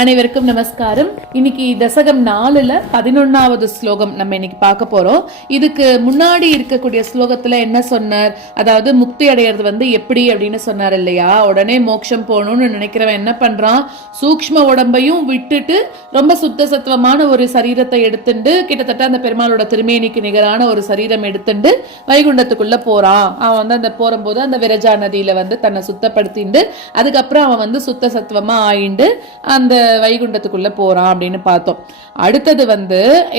அனைவருக்கும் நமஸ்காரம். இன்னைக்கு தசகம் 4ல 11வது ஸ்லோகம் நம்ம இன்னைக்கு பார்க்க போறோம். இதுக்கு முன்னாடி இருக்கக்கூடிய ஸ்லோகத்துல என்ன சொன்னார், அதாவது முக்தி அடையிறது எப்படி அப்படின்னு சொன்னார் இல்லையா. உடனே மோட்சம் போகணும்னு நினைக்கிறவன் என்ன பண்றான், சூக்ஷ்ம உடம்பையும் விட்டுட்டு ரொம்ப சுத்த சத்துவமான ஒரு சரீரத்தை எடுத்துட்டு, கிட்டத்தட்ட அந்த பெருமாளோட திருமேனிக்கு நிகரான ஒரு சரீரம் எடுத்துட்டு வைகுண்டத்துக்குள்ள போறான். அவன் அந்த போகும்போது அந்த விரஜா நதியில தன்னை சுத்தப்படுத்திண்டு அதுக்கப்புறம் அவன் சுத்த சத்துவமா ஆயிண்டு அந்த வைகுண்டத்துக்குள்ள போறான் அப்படின்னு பார்த்தோம். அடுத்தது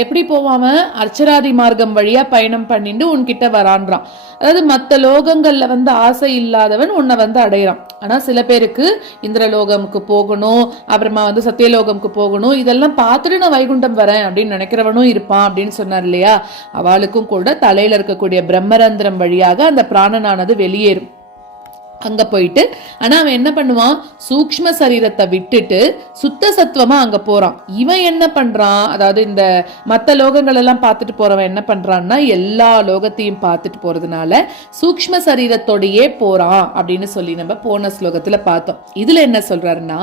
எப்படி போவாம அர்ச்சராதி மார்க்கம் வழியா பயணம் பண்ணிட்டு உன்கிட்ட வரான்றான். அதாவது மற்ற லோகங்கள்ல ஆசை இல்லாதவன் உன்னை அடையிறான். ஆனா சில பேருக்கு இந்திரலோகமுக்கு போகணும், அப்புறமா சத்தியலோகமுக்கு போகணும், இதெல்லாம் பார்த்துட்டு நான் வைகுண்டம் வரேன் அப்படின்னு நினைக்கிறவனும் இருப்பான் அப்படின்னு சொன்னார் இல்லையா. அவளுக்கும் கூட தலையில இருக்கக்கூடிய பிரம்மரந்திரம் வழியாக அந்த பிராணனானது வெளியேறும். அங்க போயிட்டு ஆனா அவன் என்ன பண்ணுவான், சூக்ஷ்ம சரீரத்தை விட்டுட்டு சுத்த சத்துவமா அங்க போறான். இவன் என்ன பண்றான், அதாவது இந்த மத்த லோகங்கள் எல்லாம் பார்த்துட்டு போறவன் என்ன பண்றான்னா எல்லா லோகத்தையும் பார்த்துட்டு போறதுனால சூக்ஷ்ம சரீரத்தோடையே போறான் அப்படின்னு சொல்லி நம்ம போன ஸ்லோகத்துல பார்த்தோம். இதுல என்ன சொல்றாருன்னா,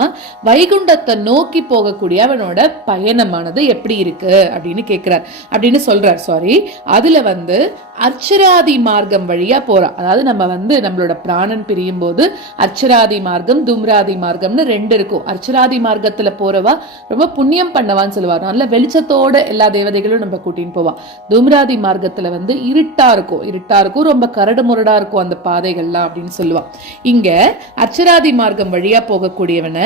வைகுண்டத்தை நோக்கி போகக்கூடிய அவனோட பயணமானது எப்படி இருக்கு அப்படின்னு கேட்கிறார், அப்படின்னு சொல்றார். சாரி, அதுல அர்ச்சராதி மார்க்கம் வழியா போறான். அதாவது நம்ம நம்மளோட பிராணன் பிரியும் போது அர்ச்சராதி மார்க்கம், தும்ராதி மார்க்கம்னு 2 இருக்கும். அர்ச்சராதி மார்க்கத்துல போறவா ரொம்ப புண்ணியம் பண்ணவான்னு சொல்லுவார், நல்ல வெளிச்சத்தோட எல்லா தேவதைகளும் நம்ம கூட்டின்னு போவா. தும்ராதி மார்க்கத்துல இருட்டா இருக்கும், ரொம்ப கரடு முரடா இருக்கும் அந்த பாதைகள்லாம் அப்படின்னு சொல்லுவா. இங்க அர்ச்சராதி மார்க்கம் வழியா போகக்கூடியவன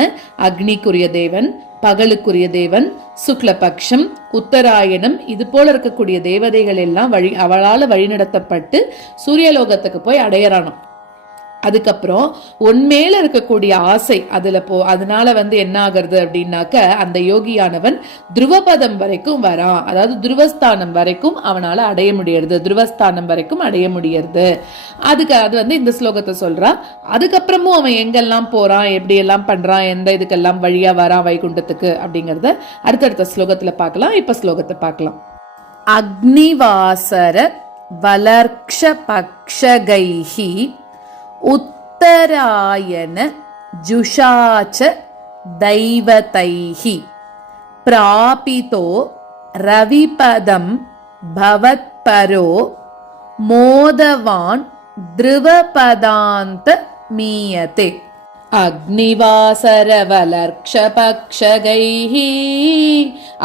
அக்னிக்குரிய தேவன், பகலுக்குரிய தேவன், சுக்லபக்ஷம், உத்தராயணம், இது போல இருக்கக்கூடிய தேவதைகள் எல்லாம் அவளால வழிநடத்தப்பட்டு சூரியலோகத்துக்கு போய் அடையறானோ. அதுக்கப்புறம் உன்மேல இருக்கக்கூடிய ஆசை அதனால என்ன ஆகிறது அப்படின்னாக்க அந்த யோகியானவன் துருவபதம் வரைக்கும் வரான். அதாவது துருவஸ்தானம் வரைக்கும் அவனால அடைய முடியறது, துருவஸ்தானம் வரைக்கும் அடைய முடியறது. அதுக்கு அது இந்த ஸ்லோகத்தை சொல்றான். அதுக்கப்புறமும் அவன் எங்கெல்லாம் போறான், எப்படி எல்லாம் பண்றான், எந்த இதுக்கெல்லாம் வழியா வரான் வைகுண்டத்துக்கு அப்படிங்கறத அடுத்தடுத்த ஸ்லோகத்துல பார்க்கலாம். இப்ப ஸ்லோகத்தை பார்க்கலாம். அக்னிவாசர வலர்க்ஷ பக்ஷகைஹி உத்தராயண ஜுஷாச்ச தைவதைஹி பிராபிதோ ரவிபதம் பவத்பரோ மோதவான் த்ருவபதாந்த மீயதே. அக்னிவாசரவலர்க்ஷபக்ஷகைஹ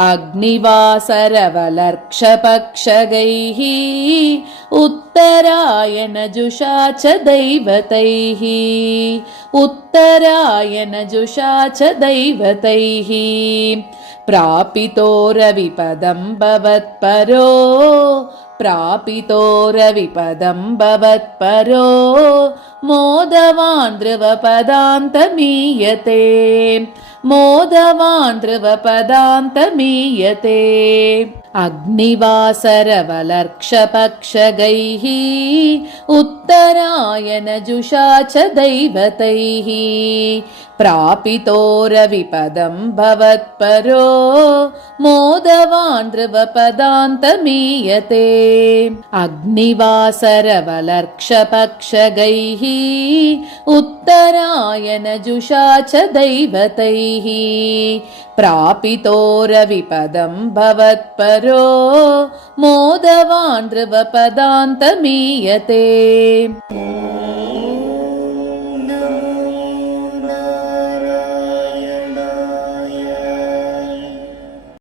அக்னிவாசரவலர்க்ஷபக்ஷகைஹ உத்தராயணஜுஷாச்ச தைவதைஹ உத்தராயணஜுஷாச்ச தைவதைஹ பிராபிதோ ரவிபதம் பவத்பரோ பிராபிதோ ரவிபதம் பவத்பரோ மோதவான் த்ருவபதாந்த மீயதே மோதவான் த்ருவபதாந்த மீயதே. அக்னிவாசரவலர்க்ஷபக்ஷகைஹ உத்தராயணஜுஷாச்ச தைவதைஹ பிராபிதோ ரவிபதம் பவத்பரோ மோதவான் த்ருவபதாந்த மீயதே. அக்னிவாசரவலர்க்ஷபக்ஷகைஹ உத்தராயணஜுஷாச்ச தைவதைஹ பிராபிதோ ரவிபதம் பவத்பரோ மோதவான் த்ருவபதாந்த மீயதே.